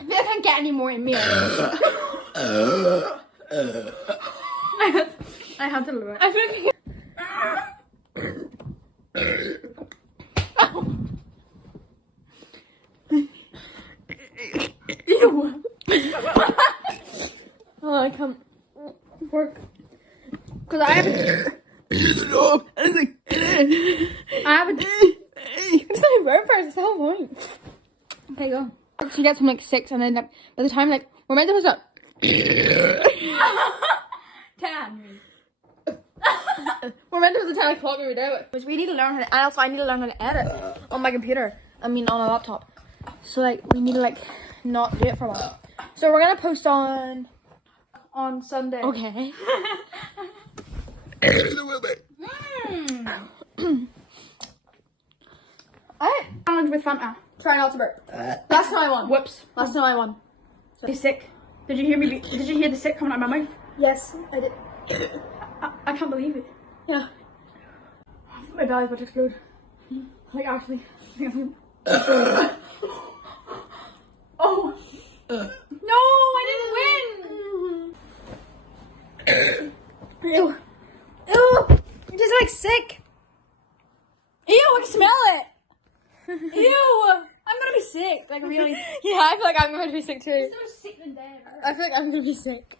I feel like I can't get any more in me. I had to look. I feel like Ew. Oh, I can't work. Because I haven't. It's not a bird first, it's the whole point. Okay, go. She gets from like 6, and then like, by the time like we're meant to post up 10. We're meant to post at 10 o'clock every day. Which we need to learn how to, and also I need to learn how to edit on my computer. I mean on a laptop. So like we need to like not do it for a while. So we're gonna post on Sunday. Okay. I challenge with Fanta. Try not to burp. Last time I won. Whoops. Last time I won. So. You're sick. Did you hear me? Did you hear the sick coming out of my mouth? Yes, I did. I can't believe it. Yeah. My belly's about to explode. Like actually. Oh. No, I didn't win. Ew. Ew. You're just like sick. Ew, I can smell it. Ew. I'm gonna be sick. Like really. Yeah, I feel like I'm going to be sick too. It's so sick than dead. I feel like I'm gonna be sick.